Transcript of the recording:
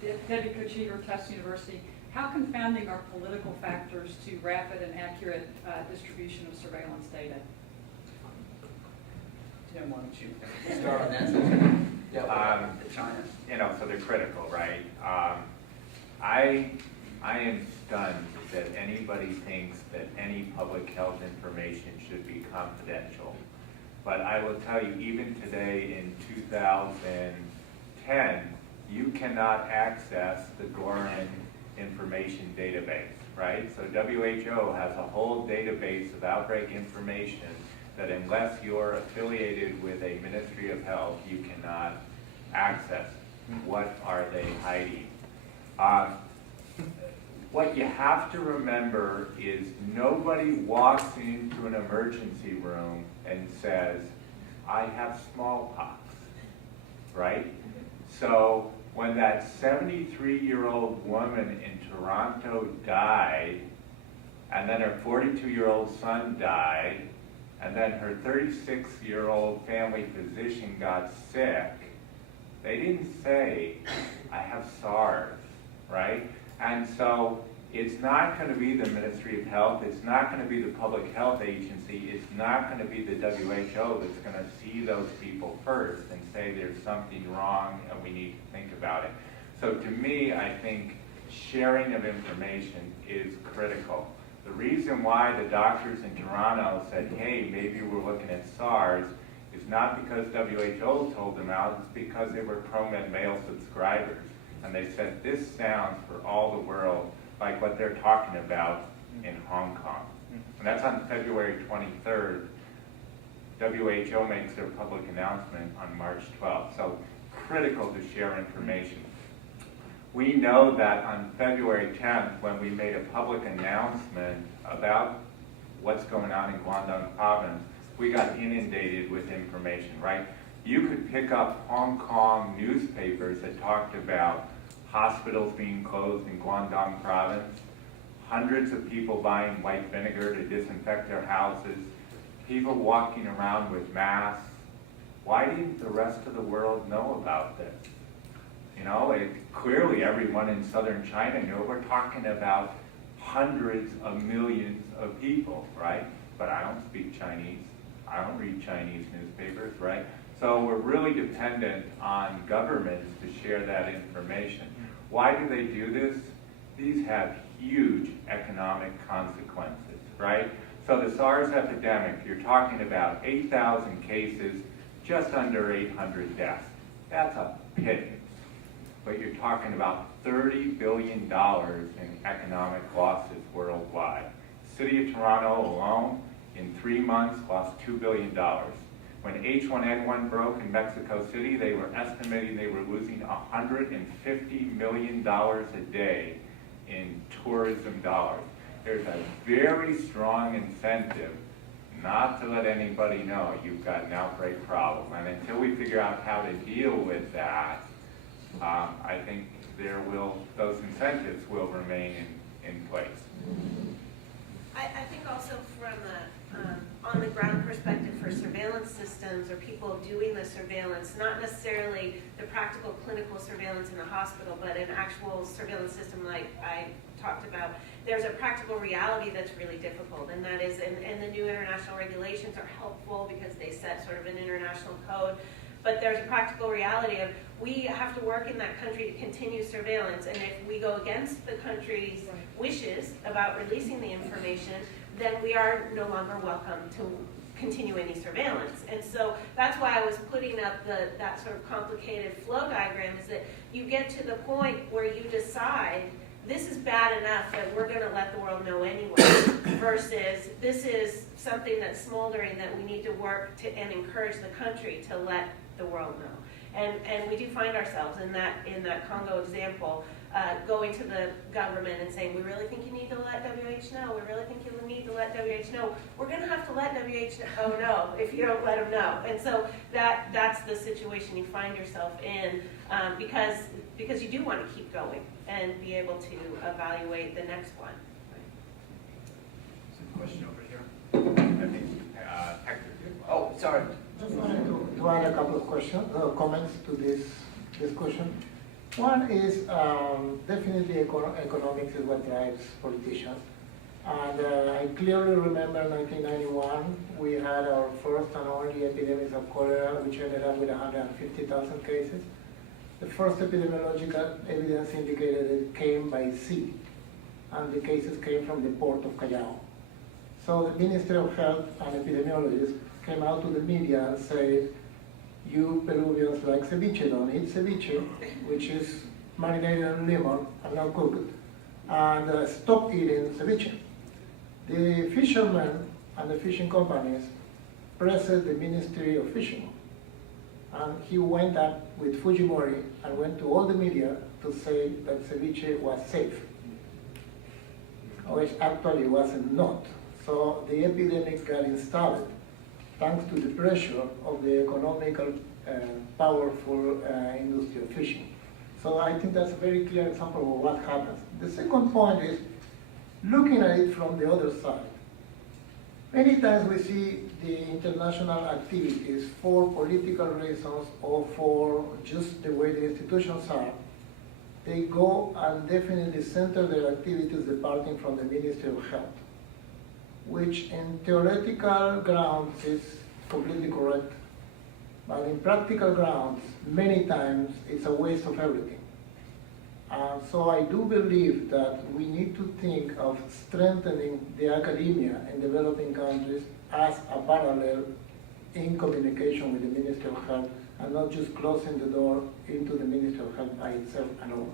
Debbie Kochever, Tufts University. How confounding are political factors to rapid and accurate distribution of surveillance data? Tim, why don't you start on that? China. You know, so they're critical, right? I am stunned that anybody thinks that any public health information should be confidential. But I will tell you, even today in 2010, you cannot access the Gorin information database, right? So WHO has a whole database of outbreak information that unless you're affiliated with a Ministry of Health, you cannot access. What are they hiding? What you have to remember is nobody walks into an emergency room and says, I have smallpox, right? So when that 73-year-old woman in Toronto died, and then her 42-year-old son died, and then her 36-year-old family physician got sick, they didn't say, I have SARS, right? And so it's not going to be the Ministry of Health, it's not going to be the Public Health Agency, it's not going to be the WHO that's going to see those people first and say there's something wrong and we need to think about it. So to me, I think sharing of information is critical. The reason why the doctors in Toronto said, hey, maybe we're looking at SARS, is not because WHO told them out, it's because they were ProMed Mail subscribers. And they said, this sounds for all the world like what they're talking about in Hong Kong. And that's on February 23rd. WHO makes their public announcement on March 12th. So critical to share information. We know that on February 10th, when we made a public announcement about what's going on in Guangdong province, we got inundated with information, right? You could pick up Hong Kong newspapers that talked about hospitals being closed in Guangdong province, hundreds of people buying white vinegar to disinfect their houses, people walking around with masks. Why didn't the rest of the world know about this? You know, clearly everyone in southern China knew. We're talking about hundreds of millions of people, right? But I don't speak Chinese. I don't read Chinese newspapers, right? So we're really dependent on governments to share that information. Why do they do this? These have huge economic consequences, right? So the SARS epidemic, you're talking about 8,000 cases, just under 800 deaths. That's a pittance. But you're talking about $30 billion in economic losses worldwide. City of Toronto alone, in 3 months, lost $2 billion. When H1N1 broke in Mexico City, they were estimating they were losing $150 million a day in tourism dollars. There's a very strong incentive not to let anybody know you've got an outbreak problem. And until we figure out how to deal with that, I think those incentives will remain in place. I think also from the on-the-ground perspective for surveillance systems or people doing the surveillance, not necessarily the practical clinical surveillance in the hospital, but an actual surveillance system like I talked about, there's a practical reality that's really difficult, and that is, and the new international regulations are helpful because they set sort of an international code, but there's a practical reality of we have to work in that country to continue surveillance, and if we go against the country's wishes about releasing the information, then we are no longer welcome to continue any surveillance. And so that's why I was putting up that sort of complicated flow diagram, is that you get to the point where you decide this is bad enough that we're going to let the world know anyway, versus this is something that's smoldering that we need to work to and encourage the country to let the world know. And we do find ourselves in that Congo example, going to the government and saying, we really think you need to let WH know. We really think you need to let WH know. We're going to have to let WHO know if you don't let them know. And so that's the situation you find yourself in, because you do want to keep going and be able to evaluate the next one. There's a question over here. I think Hector. Oh, sorry. Just wanted to add a couple of comments to this discussion. One is definitely economics is what drives politicians. And I clearly remember 1991, we had our first and only epidemics of cholera, which ended up with 150,000 cases. The first epidemiological evidence indicated it came by sea, and the cases came from the port of Callao. So the Ministry of Health and epidemiologists came out to the media and said, you Peruvians like ceviche, don't eat ceviche, which is marinated in lemon and not cooked, and stop eating ceviche. The fishermen and the fishing companies pressed the Ministry of Fishing, and he went up with Fujimori and went to all the media to say that ceviche was safe, which actually was not. So the epidemics got installed thanks to the pressure of the economical, powerful industry of fishing. So I think that's a very clear example of what happens. The second point is looking at it from the other side. Many times we see the international activities for political reasons or for just the way the institutions are. They go and definitely center their activities departing from the Ministry of Health, which in theoretical grounds is completely correct. But in practical grounds, many times it's a waste of everything. So I do believe that we need to think of strengthening the academia in developing countries as a parallel in communication with the Ministry of Health and not just closing the door into the Ministry of Health by itself alone.